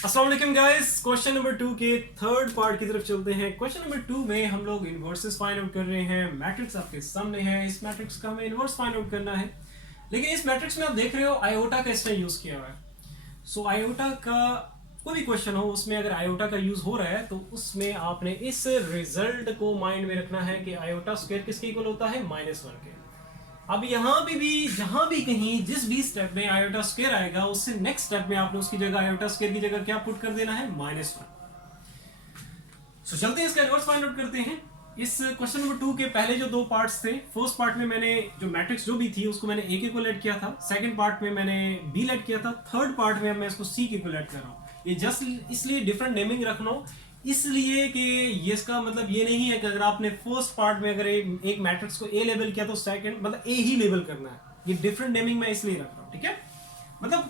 अस्सलाम वालेकुम guys. Question number 2 के थर्ड पार्ट की तरफ चलते हैं। क्वेश्चन नंबर 2 में हम लोग इनवर्सेस फाइंड आउट कर रहे हैं। मैट्रिक्स आपके सामने है, इस मैट्रिक्स का हमें इनवर्स फाइंड आउट करना है। लेकिन इस मैट्रिक्स में आप देख रहे हो आयोटा का इसने यूज किया हुआ है। सो आयोटा का कोई भी क्वेश्चन हो उसमें अगर आयोटा का यूज हो रहा है तो उसमें आपने इस रिजल्ट को माइंड में रखना है कि आयोटा स्क्वायर किसके इक्वल होता है, -1 के। अब यहाँ पे भी जहां भी कहीं जिस भी स्टेप में आयोटा स्क्वायर आएगा उससे नेक्स्ट स्टेप में आपने उसकी जगह आयोटा स्क्वायर की जगह क्या पुट कर देना है, -1। सो चलते हैं इसका इनवर्स फाइंड आउट करते हैं। इस क्वेश्चन नंबर 2 के पहले जो दो पार्ट्स थे, फर्स्ट पार्ट में मैंने जो मैट्रिक्स जो भी थी उसको मैंने ए के इक्वल ऐड किया था, सेकंड पार्ट में मैंने बी ऐड किया था, थर्ड पार्ट में मैं इसको सी के इक्वल ऐड कर रहा हूँ। ये जस्ट इसलिए डिफरेंट नेमिंग रखना हो, इसलिए कि ये इसका मतलब ये नहीं है कि अगर आपने फर्स्ट पार्ट में अगर एक मैट्रिक्स को ए लेबल किया तो सेकंड मतलब ए ही लेबल करना है। ये डिफरेंट नेमिंग मैं इसलिए रख रहा हूँ, ठीक है। मतलब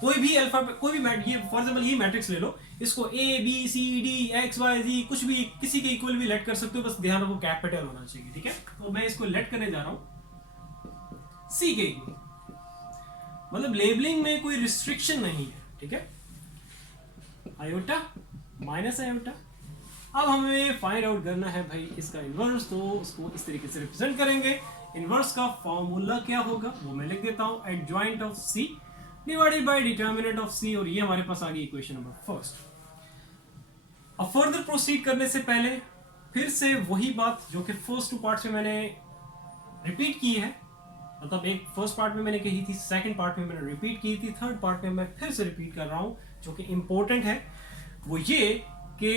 कोई भी अल्फाबेट, कोई भी ये फॉर एग्जांपल ये मैट्रिक्स ले लो, इसको A B C D X Y Z कुछ भी किसी के इक्वल भी लेट कर सकते हो, बस ध्यान रखो कैपिटल होना चाहिए, ठीक है। तो मैं इसको लेट करने जा रहा हूं सी के इक्वल, मतलब लेबलिंग में कोई रिस्ट्रिक्शन नहीं है, ठीक है। Iota minus iota. अब हमें फाइंड आउट करना है भाई इसका इनवर्स, तो उसको इस तरीके से रिप्रेजेंट करेंगे। इनवर्स का फॉर्मूला क्या होगा वो मैं लिख देता हूं, adjoint of C divided by determinant of C, और ये हमारे पास आ गई इक्वेशन नंबर फर्स्ट। अब फर्दर प्रोसीड करने से पहले फिर से वही बात जो कि फर्स्ट टू पार्ट्स में मैंने रिपीट की है, मतलब एक फर्स्ट पार्ट में मैंने कही थी, सेकंड पार्ट में मैंने रिपीट की थी, थर्ड पार्ट में मैं फिर से रिपीट कर रहा हूं, जो कि इंपॉर्टेंट है। वो ये कि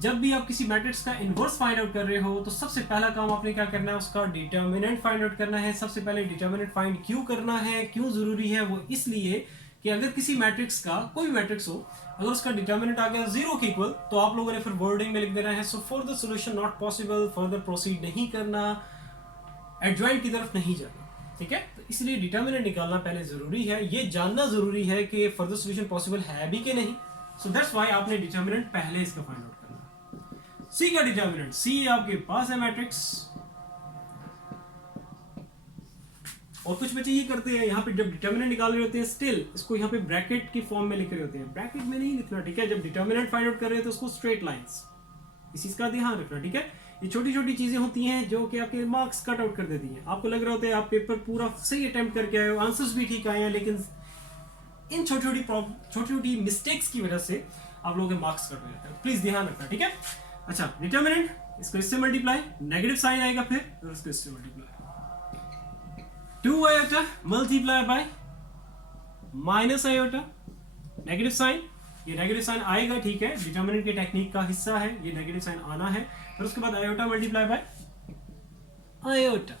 जब भी आप किसी मैट्रिक्स का इनवर्स फाइंड आउट कर रहे हो तो सबसे पहला काम आपने क्या करना है, उसका डिटर्मिनेंट फाइंड आउट करना है। सबसे पहले डिटर्मिनेंट फाइंड क्यों करना है, क्यों जरूरी है, वो इसलिए कि अगर किसी मैट्रिक्स का कोई भी मैट्रिक्स हो, अगर उसका डिटर्मिनेंट आ गया 0 के इक्वल तो आप लोगों ने फिर वर्डिंग में लिख देना है, so for the solution not possible, further proceed नहीं करना, एडजॉइंट की तरफ नहीं जाना, ठीक है। तो इसलिए डिटर्मिनेंट निकालना पहले जरूरी है, ये जानना जरूरी है कि फर्दर सॉल्यूशन पॉसिबल है भी कि नहीं। सो दैट्स व्हाई आपने डिटर्मिनेंट पहले इसका फाइंड आउट करना। सी का डिटर्मिनेंट, सी आपके पास है मैट्रिक्स, और कुछ बच्चे ये करते हैं यहाँ पे जब डिटर्मिनेंट निकाल रहे होते हैं स्टिल इसको यहाँ पे ब्रैकेट की फॉर्म में लिख रहे होते हैं। ब्रैकेट में नहीं लिखना, ठीक है। जब डिटर्मिनेंट फाइंड आउट कर रहे हैं तो उसको स्ट्रेट लाइंस, इस चीज का ध्यान रखना, ठीक है। ये छोटी छोटी चीजें होती हैं जो कि आपके मार्क्स कट आउट कर देती हैं। आपको लग रहा होता है आप पेपर पूरा सही अटेम्प्ट करके आए हो, आंसर्स भी ठीक आए हैं, लेकिन इन छोटी छोटी मिस्टेक्स की वजह से आप लोगों के मार्क्स कट हो जाते हैं। प्लीज ध्यान रखना, ठीक है। अच्छा, डिटर्मिनेंट, इसको इससे मल्टीप्लाई, नेगेटिव साइन आएगा फिर, और इसको इससे multiply, 2 iota multiply by minus iota, negative sign, ये नेगेटिव साइन आएगा, ठीक है, डिटर्मिनेंट के टेक्निक का हिस्सा है, ये नेगेटिव साइन आना है। फिर उसके बाद iota multiply by iota,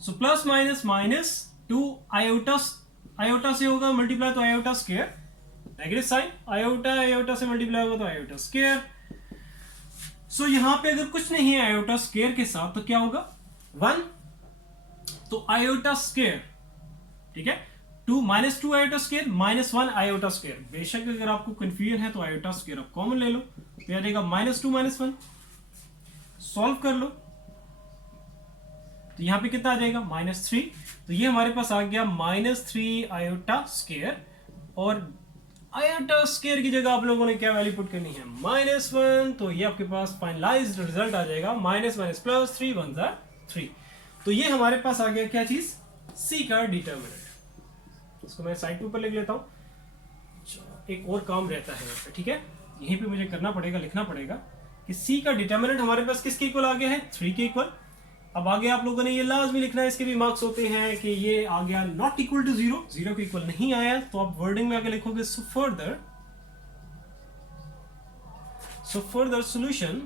so plus minus minus 2 iota, iota से होगा मल्टीप्लाई तो iota square, negative sign iota iota से मल्टीप्लाई होगा तो आयोटा स्क्वायर। सो यहां पे अगर कुछ नहीं है आयोटा स्क्वायर के साथ तो क्या होगा, 1, तो आयोटा स्क्वायर, ठीक है, 2 -2 आयोटा स्क्वायर -1 आयोटा स्क्वायर। बेशक अगर आपको कंफ्यूजन है तो आयोटा स्क्वायर आप कॉमन ले लो, तो यह रहेगा -2 -1, सॉल्व कर लो तो यहां पे कितना आ जाएगा, -3। तो ये हमारे पास आ गया -3 आयोटा स्क्वायर, और आयोटा स्क्वायर की जगह आप लोगों ने क्या वैल्यू पुट करनी है, -1, तो ये आपके पास फाइनलाइज्ड रिजल्ट आ जाएगा, -3 1 3। तो ये हमारे पास आ गया क्या चीज, सी का डिटर्मिनेंट। इसको मैं साइड पे ऊपर लिख लेता हूं, एक और काम रहता है यहाँ पे, ठीक है, यहीं पे मुझे करना पड़ेगा, लिखना पड़ेगा कि सी का डिटर्मिनेंट हमारे पास किसके इक्वल आ गया है, 3 के इक्वल। अब आगे आप लोगों ने ये लाजमी लिखना है, इसके भी मार्क्स होते हैं कि ये आ गया नॉट इक्वल टू 0, 0 के इक्वल नहीं आया, तो आप वर्डिंग में आगे लिखोगे सो फर्दर सॉल्यूशन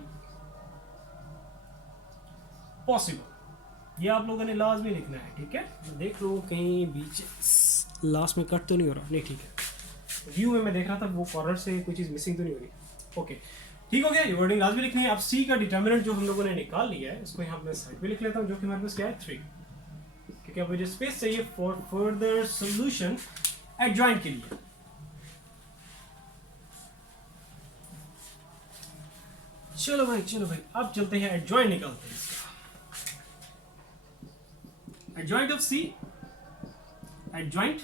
पॉसिबल, ये आप लोगों ने लाजमी लिखना है, ठीक है। देख लो कहीं बीच लास्ट में कट तो नहीं हो रहा, नहीं, ठीक है। व्यू में मैं देख रहा था वो कॉर्नर से कोई चीज मिसिंग तो नहीं हो रही, ओके, ठीक हो गया। ये वर्डिंग लाजमी लिखनी है। अब सी का डिटर्मिनेंट जो हम लोगों ने निकाल लिया है उसको यहाँ पे साइड पे लिख लेता हूँ, जो कि हमारे पास क्या है, 3, क्योंकि अब मुझे स्पेस चाहिए फॉर फर्दर सॉल्यूशन एडजॉइंट के लिए। चलो भाई अब चलते हैं एडजॉइंट निकालते हैं इसका। adjoint of C, adjoint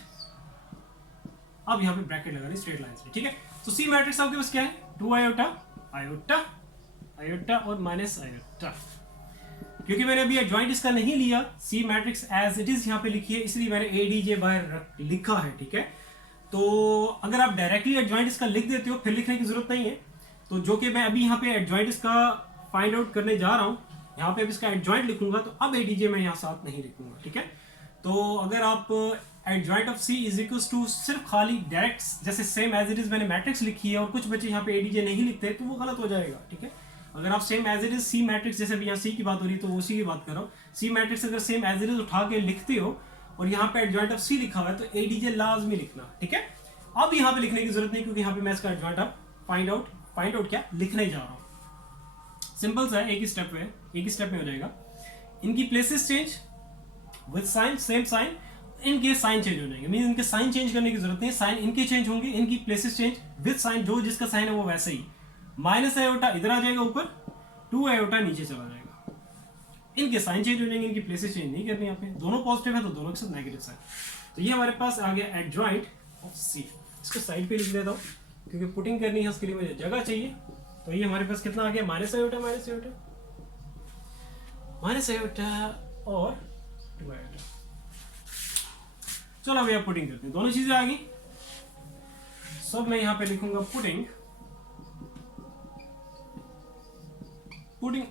अब यहाँ पे ब्रैकेट लगानी स्ट्रेट लाइन से, ठीक है। तो सी मैट्रिक्स आपके पास क्या है, 2 आयोटा आयोटा आयोटा और माइनस आयोटा। क्योंकि मैंने अभी एडजॉइंट इसका नहीं लिया, C matrix as it is यहाँ पे लिखी है, इसलिए मैंने एडीजे बाहर लिखा है, ठीक है। तो अगर आप डायरेक्टली एडजॉइंट इसका लिख देते हो फिर लिखने की जरूरत नहीं है। तो जो कि मैं अभी यहाँ पे एडजॉइंट इसका फाइंड आउट करने जा रहा हूँ, यहाँ पे अब इसका एडजॉइंट लिखूंगा, तो अब एडीजे मैं यहाँ साथ नहीं लिखूंगा, ठीक है। तो अगर आप adjoint of C is equals to सिर्फ खाली डायरेक्ट जैसे सेम एज इट इज मैंने मैट्रिक्स लिखी है और कुछ बच्चे यहाँ पे एडीजे नहीं लिखते तो वो गलत हो जाएगा, ठीक है। अगर आप same as it is C matrix, जैसे अभी यहाँ सी की बात हो रही है तो उसी की बात कर रहा हूँ, सी मैट्रिक्स अगर सेम एज इट इज उठा के लिखते हो और यहाँ पे एडजॉइंट ऑफ सी लिखा हुआ है तो एडीजे लाजमी लिखना, ठीक है। अब यहाँ पे लिखने की जरूरत नहीं, क्योंकि यहाँ पे मैं इसका एडजॉइंट ऑफ फाइंड आउट क्या लिखने जा रहा हूँ। सिंपल सा है, एक ही स्टेप में हो जाएगा। इनकी places change with sign, same sign, इनके साइन चेंज हो जाएंगे, मीन इनके साइन चेंज करने की जरूरत नहीं, साइन इनके चेंज होंगे, इनकी प्लेसेस चेंज विद साइन, जो जिसका साइन है वो वैसे ही, माइनस आयोटा इधर आ जाएगा ऊपर, 2 आयोटा नीचे चला जाएगा, इनके साइन चेंज हो जाएंगे, इनकी प्लेसेस चेंज नहीं करनी यहाँ पे, दोनों पॉजिटिव है तो दोनों के साथ नेगेटिव साइन। तो ये हमारे पास आ गया एडजॉइंट ऑफ सी। इसको साइड पे लिख देता हूँ क्योंकि पुटिंग करनी है, उसके लिए मुझे जगह चाहिए। तो ये हमारे पास कितना आ गया, माइनस आयोटा और 2 आयोटा। चलो अभी आप पुटिंग करते हैं, दोनों चीजें आ गई। सब मैं यहां पे लिखूंगा putting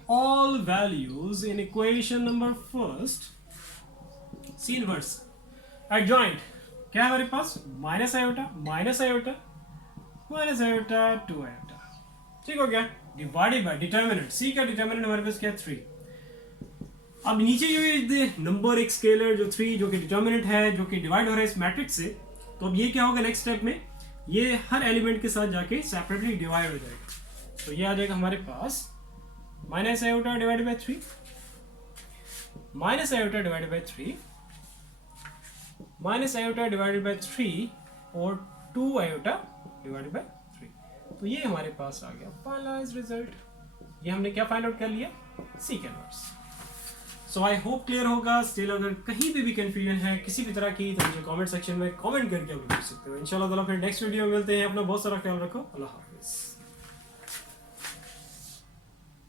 all values in equation number first, C inverse adjoint क्या है हमारे पास, माइनस आयोटा 2 आयोटा, ठीक हो गया। डिवाइडेड बाय डिटर्मिनेंट, सी का डिटर्मिनेंट हमारे पास क्या है 3। अब नीचे जो ये नंबर एक स्केलर जो 3 जो कि डिटर्मिनेंट है, जो कि डिवाइड हो रहा है इस मैट्रिक्स से, तो अब ये क्या होगा नेक्स्ट स्टेप में, ये हर एलिमेंट के साथ जाके सेपरेटली डिवाइड हो जाएगा। तो ये आ जाएगा हमारे पास minus iota divided by 3, minus iota divided by 3, minus iota divided by 3 और 2 आयोटा डिवाइडेड बाय 3। तो ये हमारे पास आ गया फाइनलाइज्ड रिजल्ट। ये हमने क्या फाइंड आउट कर लिया, सी का inverse. So I hope clear होगा। स्टिल अगर कहीं पे भी कंफ्यूजन है किसी भी तरह की तो मुझे कमेंट सेक्शन में कमेंट करके आप पूछ सकते हो। इंशाल्लाह ताला फिर नेक्स्ट वीडियो में मिलते हैं। अपना बहुत सारा ख्याल रखो। अल्लाह हाफिज़।